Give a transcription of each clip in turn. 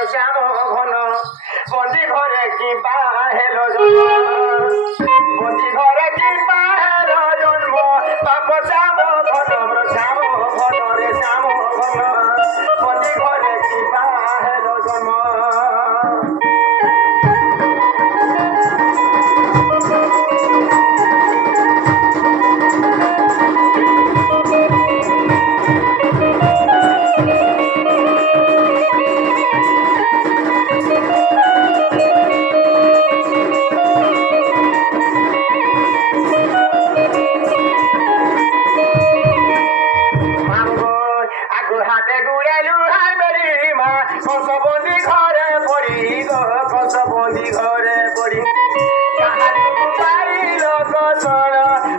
রে শ্যাম ঘন বন্দি ঘরে কি পাহেল বন্দি ঘরে কি পাহেল জন্ম বাপ শ্যাম ঘন শ্যাম ঘন রে শ্যাম ঘন বন্দি ঘরে কি পাহেল জন্ম কসবন্দি ঘরে পড়ি গো কসবন্দি ঘরে পড়ি পাইল কসল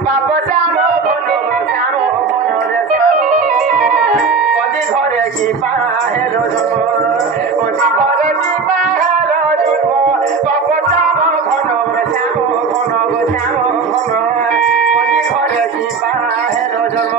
বাপ শ্যাম ঘন শ্যাম ঘন রে শ্যাম বন্দি ঘরে কি পাহেল জন্ম বন্দি ঘরে কি পাহেল জন্ম বাপ শ্যাম ঘন শ্যাম ঘন শ্যাম ঘন বন্দি ঘরে কি পাহেল জন্ম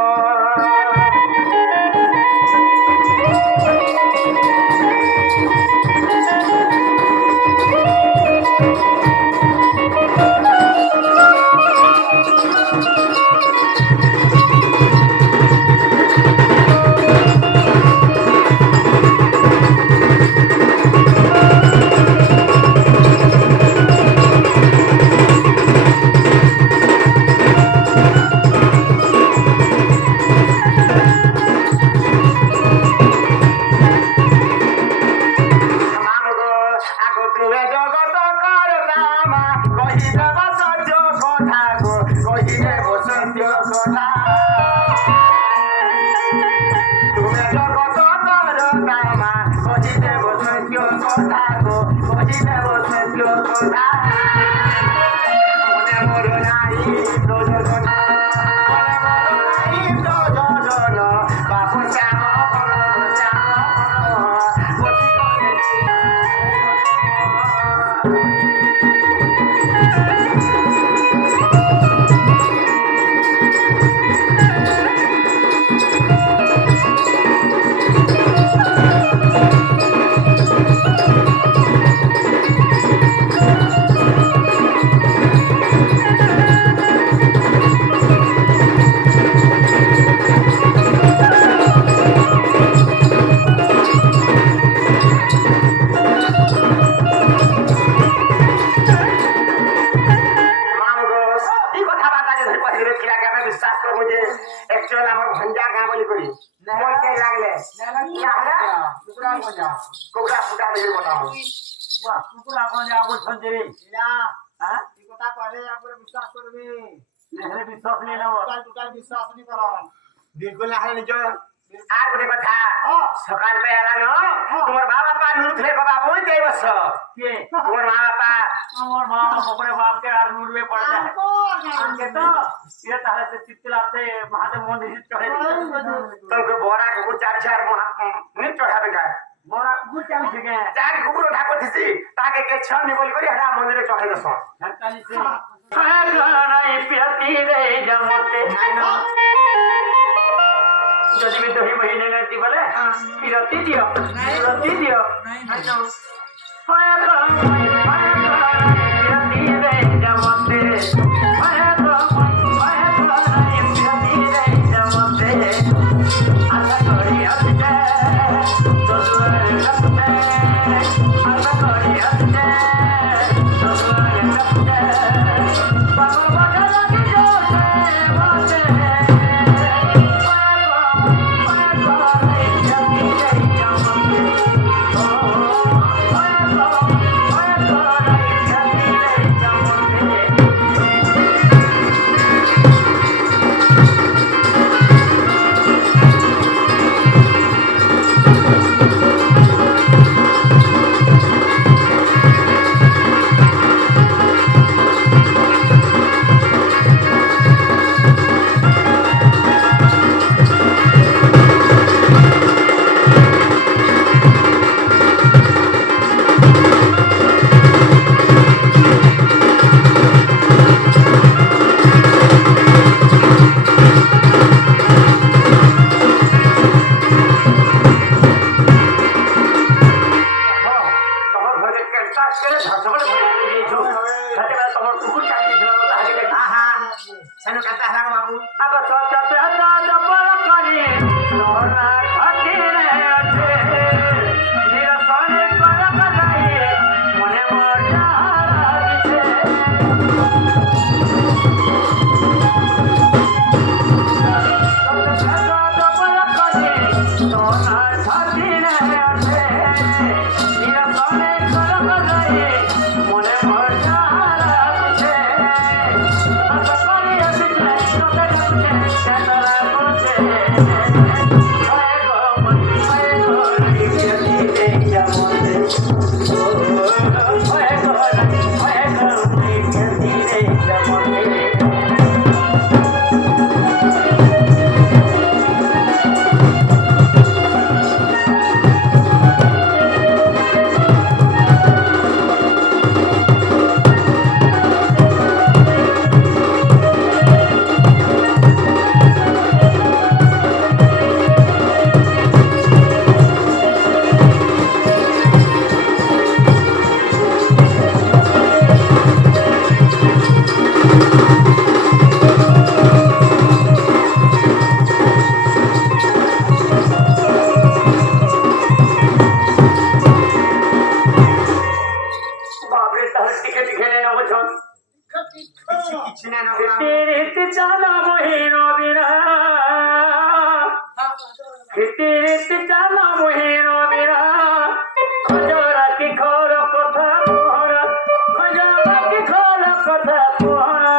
আর গোটে কথা সকাল পাই হেলানো তোমার মা বাপা নুরুথলে বাবা বই যাই বস তোমার মা বাপা আমার মা বাপরে বাপকে আর নুরবে পড়ে যায় আজকে তো ये তাহলে সে চিত্তলা সে মহাদেব মন্দির চড়ে তোকে বড়া কুকুর চার চার মিনিট চড়াবে গা বড়া কুকুর চাই থেকে যাকে কুকুর ঠাকুর দিছি তাকে কে ছন্নি বলি করে হেটা মন্দিরে চড়াই দছ ঢাকালি সে নাই পিয়াতি রে জমতে যদি भी दही मही नहीं रहती बोले पिरती दियो पिरती रे जमते आशा करी हसते दोसर रखते आशा करी हसते दोसर रखते बाबा बाबा लगी जोते बाते बाप सत प्यादा जपल करी सोना खातिर अटे निरसन कर गई मने मोर जारा दिसे बापरे तहर टिकट घेने न बचन କିଛି ନାଇଁ ନା ବରା रीति चला मोहिनो बिना रीति चला मोहिनो बिना खजरा की खोल कथा मोहरा खजरा की खोल कथा मोहरा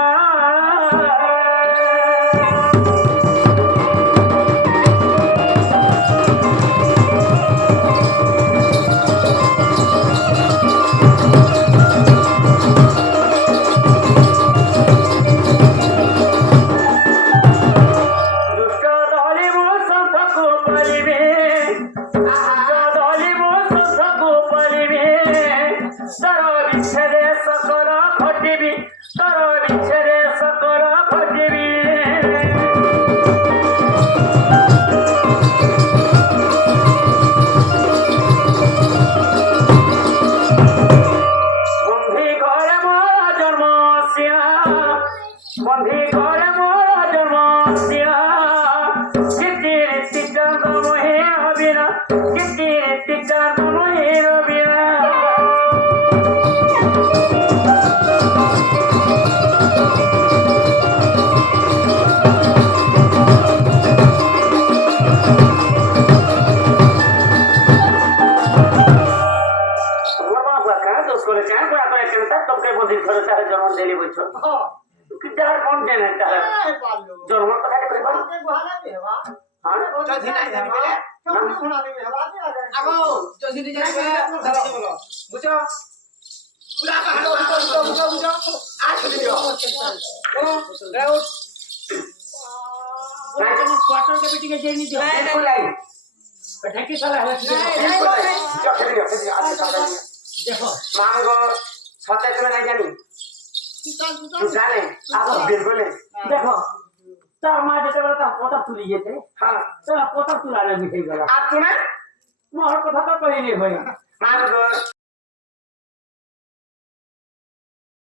बंधी घरे मोरा जन्मसिया किति रीति चांद मोहे अबिना किति रीति चांद मोहे अबिना जन्म देली बुझो कितार कौन देने तार जन्म कथा करे बा हां ଯଦି ନାଇଁ ଜାଣିବେ ଆଗो ଯଦି ନି ଜାଣିବେ ବୋଲ ବୁଝ ପୁରା ବୁଝ ଆ ଛୁଟି ଦିଅ ରେଉ ନାଇଁ ତମ କ୍ୱାର୍ଟର के बेटी के जेनी दियो ନାଇଁ ନାଇଁ ढेकी साला है देखो मांगो सते तुम्हें नहीं जानी तू जाने आप बिल्कुल देखो तार मां जेते बेला ता पोता तुली जेते हां चला पोता तुलाने भी થઈ ગલા आप तुम्हें मोहर कथा तो कही नहीं होई मांगो